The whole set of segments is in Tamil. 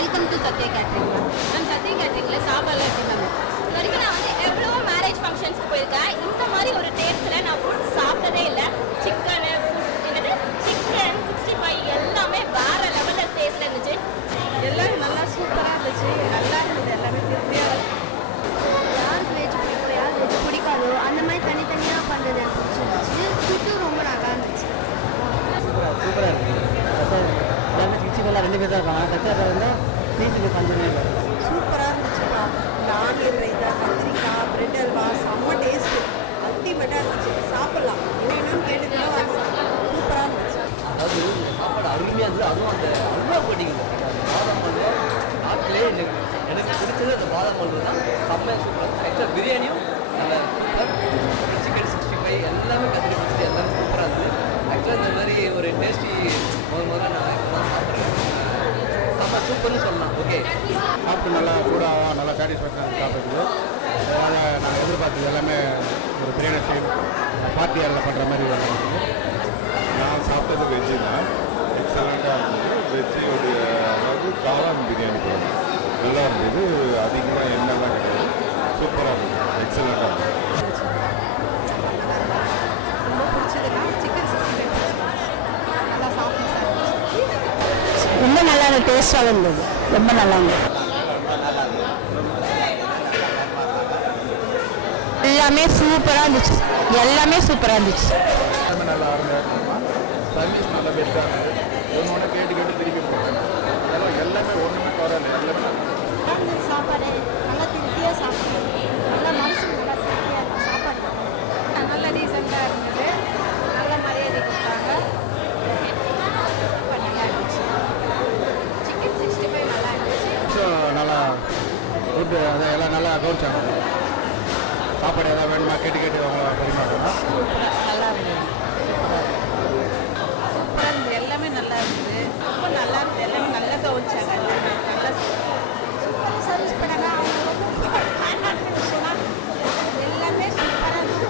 Welcome to Sathya catering. Ma'am Sathya கேட்ரிங்கில் சாப்பாடுலாம் எப்படி மேம்? இது வரைக்கும் நான் வந்து எவ்வளோ மேரேஜ் ஃபங்க்ஷன்ஸ்க்கு போயிருக்கேன். இந்த மாதிரி ஒரு டேஸ்ட்டில் நான் ஃபுட் சாப்பிட்டதே இல்லை. சிக்கனு என்னது சிக்கன் 65 எல்லாமே வேறு லெவலில் டேஸ்ட்டில் இருந்துச்சு. எல்லாம் நல்லா சூப்பராக இருந்துச்சு. நல்லா இருந்தது, எல்லாமே திருப்தியாக இருந்துச்சு. யாருக்கு வெஜ் பிடிக்கும் யாருக்கு வெஜ் பிடிக்காதோ அந்த மாதிரி தனித்தனியாக பண்ணுறது எனக்கு பிடிச்சிருந்துச்சு. ஃபுட்டும் ரொம்ப நல்லா இருந்துச்சு. சூப்பராக இருக்குது. எல்லாமே 65 2 பேர் தான் இருக்காங்க. சத்யாவில் வந்து பீச்சுக்கு பஞ்சமே இல்லை. சூப்பராக இருந்துச்சுப்பா. இந்த ஆனியன் ரைத்தா, கத்திரிக்காய், பிரெட் அல்வா செம்ம டேஸ்ட்டு. அல்டிமேட்டாக இருந்துச்சு. சாப்பிட்லாம். என்னென்னு கேட்டுக்கிட்டா சூப்பராக இருந்துச்சு. அதாவது இந்த சாப்பாடு அருமையாக இருந்தது. அதுவும் அந்த அல்வா போட்டிங்க அந்த பாதாம் அல்வா நாட்டிலே எனக்கு பிடிச்சது அந்த பாதாம் அல்வா தான். செம்மையாக சூப்பராக. ஆக்சுவலாக பிரியாணியும் நல்ல சிக்கன் 65 எல்லாமே கத்திரி பிடிச்சது எல்லாமே சூப்பராக இருந்தது. ஆக்சுவலாக இந்த மாதிரி ஒரு டேஸ்டி முதல்ல நான் இப்போ தான் சாப்பிட்றேன். செம்ம சூப்பர்னு சொல்லலாம். ஓகே, சாப்பிட்டு நல்லா சூடாக நல்லா சாட்டிஸ்ஃபேக்ஷன் சாப்பிடுது. அதனால் நாங்கள் எதிர்பார்த்தது எல்லாமே ஒரு பிரியாணி டைம் பார்ட்டி எல்லாம் பண்ணுற மாதிரி இருந்துச்சு. நான் சாப்பிட்டது வெஜ்ஜு தான். எக்ஸலண்ட்டாக இருந்தது. வெஜ்ஜுடைய அதாவது காளான் பிரியாணி போடுறது நல்லா இருந்தது. அதிகமாக எண்ணெய்லாம் கிடையாது. சூப்பராக இருந்தது. எக்ஸலண்ட்டாக இருந்தது. ரொம்ப பிடிச்சதுன்னா சிக்கன் 65 நல்லா சாஃப்ட்னஸாக இருந்துச்சு. ரொம்ப நல்லா இருந்தது. டேஸ்ட்டாக இருந்தது. ரொம்ப நல்லா இருந்தது. எல்லாமே சூப்பராக இருந்துச்சு. எல்லாமே சூப்பராக இருந்துச்சு. எல்லாமே நல்லா இருந்தது. சர்வீஸ் நல்லா பெஸ்ட்டாக இருந்தது. ஒன்று கேட்டு கேட்டு திருப்பி போகிறேன். அதெல்லாம் எல்லாமே ஒன்றுமே குறையில்லை. எல்லாமே நல்லா சாப்பாடு நல்லா திருப்தியாக சாப்பிடுவோம். நல்லா மனசு நல்லா திருப்தியாக இருக்கும் சாப்பாடு. நல்ல டீசெண்டாக இருந்தது. நல்ல மரியாதை கொடுத்தாங்க. ரொம்ப நல்லா இருந்துச்சு. சிக்கன் 65 நல்லா இருந்துச்சு. நல்லா ஃபுட்டு அதை எல்லாம் நல்லா கவனிச்சாங்க. சாப்பாடு எதாவது வேணுமா கேட்டு கேட்டு அவங்க பரிமாறுறாங்க. நல்லா இருந்தது. சூப்பராக இருந்தது. எல்லாமே நல்லா இருந்தது. ரொம்ப நல்லா இருந்தது. எல்லாமே நல்லா கவனிச்சாங்க. எல்லாமே நல்லா சூப்பராக சர்வீஸ் பண்ணாங்க. அவங்க ரொம்ப பாராட்டுற விஷயம்னா எல்லாமே சூப்பராக இருந்தது.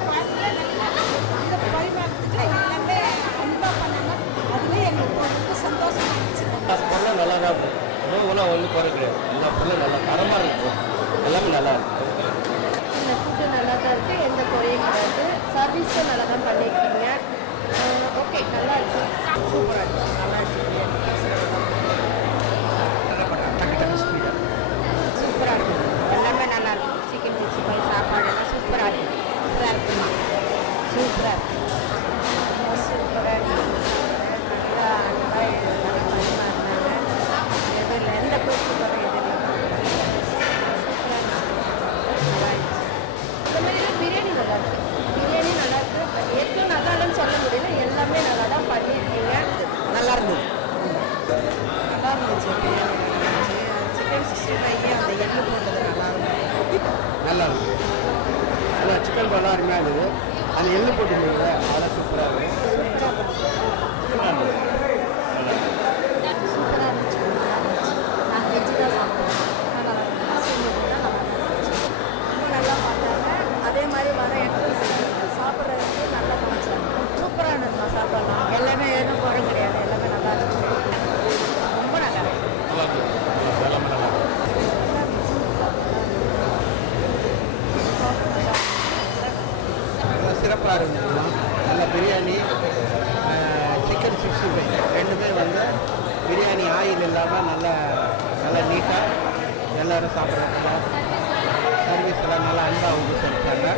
இந்த பரிமாற்றத்துக்கு எல்லாமே ரொம்ப பண்ணாங்க. அதுவே எங்களுக்கு ரொம்ப சந்தோஷமா இருந்துச்சு. பொருளும் நல்லா தான் இருக்கும். உணவுலாம் ஒன்றும் குறை கிடையாது. எல்லா பொருளும் நல்லா தரமாக இருக்கும். எல்லாமே நல்லா இருக்கும். இந்த ஃபுட்டு நல்லா தான் இருக்குது. எந்த குறையும் கிடையாது. சர்வீஸும் நல்லா தான் பண்ணியிருக்கீங்க. ஓகே, நல்லா இருக்கு. சூப்பராக இருந்துச்சு. நல்லா இருந்துச்சு. சூப்பராக இருக்குது. எல்லாமே நல்லா இருக்கும். சிக்கன் 65 சாப்பாடெல்லாம் சூப்பராக இருக்குது. சூப்பராக இருக்குமா? சூப்பராக இருக்குது. சூப்பராக இருக்குது. நல்லா அன்பாக எல்லாமே பரிமாறினாங்க. எதுவும் எந்த பொருட்கள் எதுவும் சூப்பராக இருந்துச்சு. இந்த மாதிரிலாம் பிரியாணி நல்லா இருக்குது. பிரியாணி நல்லா இருக்குது. எதுவும் நல்லா இல்லைன்னு சொல்ல முடியல. எல்லாமே நல்லா தான் பண்ணியிருக்கீங்க. நல்லா இருந்தது. நல்லா இருந்துச்சு. பிரியாணி நல்லா இருந்துச்சு. சிக்கன் 65 அந்த எண்ணெய் போட்டது நல்லா இருந்துச்சு. நல்லா இருக்குது. நல்லா சிக்கன் நல்லா அருமையாக இருந்தது. அந்த எள்ளு போட்டுருந்தது அதெல்லாம் சூப்பராக இருக்குது. சூப்பராக இருந்தது. சூப்பராக இருந்துச்சு. நல்லா இருந்துச்சு. நாங்கள் வெஜ்ஜு தான் சாப்பிட்டோம். நல்லா இருந்துச்சு. நல்லா இருந்துச்சு. ரொம்ப நல்லா பார்த்தாங்க. அதே மாதிரி வர எக்ஸ்பிரஸ் சாப்பிட்றதுக்கு நல்லா காமிச்சாங்க. சூப்பராக இருந்ததுமா சாப்பிடலாம். எல்லாமே எதுவும் குறை கிடையாது. எல்லாமே நல்லா இருந்துச்சு. ரொம்ப நல்லா இருக்கு. எல்லாமே நல்லா நல்லா சிறப்பாக இருந்தது. நல்ல பிரியாணி, சிக்கன் 65 ரெண்டுமே வந்து பிரியாணி ஆயில் இல்லாமல் நல்லா நல்லா நீட்டாக எல்லோரும் சாப்பிட்றாங்க. சர்வீஸ் எல்லாம் நல்லா அன்பாக வந்து செஞ்சாங்க.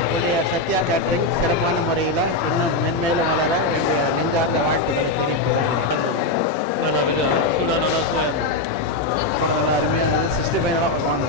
உங்களுடைய சத்யா கேட்ரிங் சிறப்பான முறையில் இன்னும் மென்மேலும் வளர என்னுடைய நெஞ்சார்ந்த வாழ்த்துக்களை தெரிவித்துக் நல்லா அருமையாக 65 வாங்க.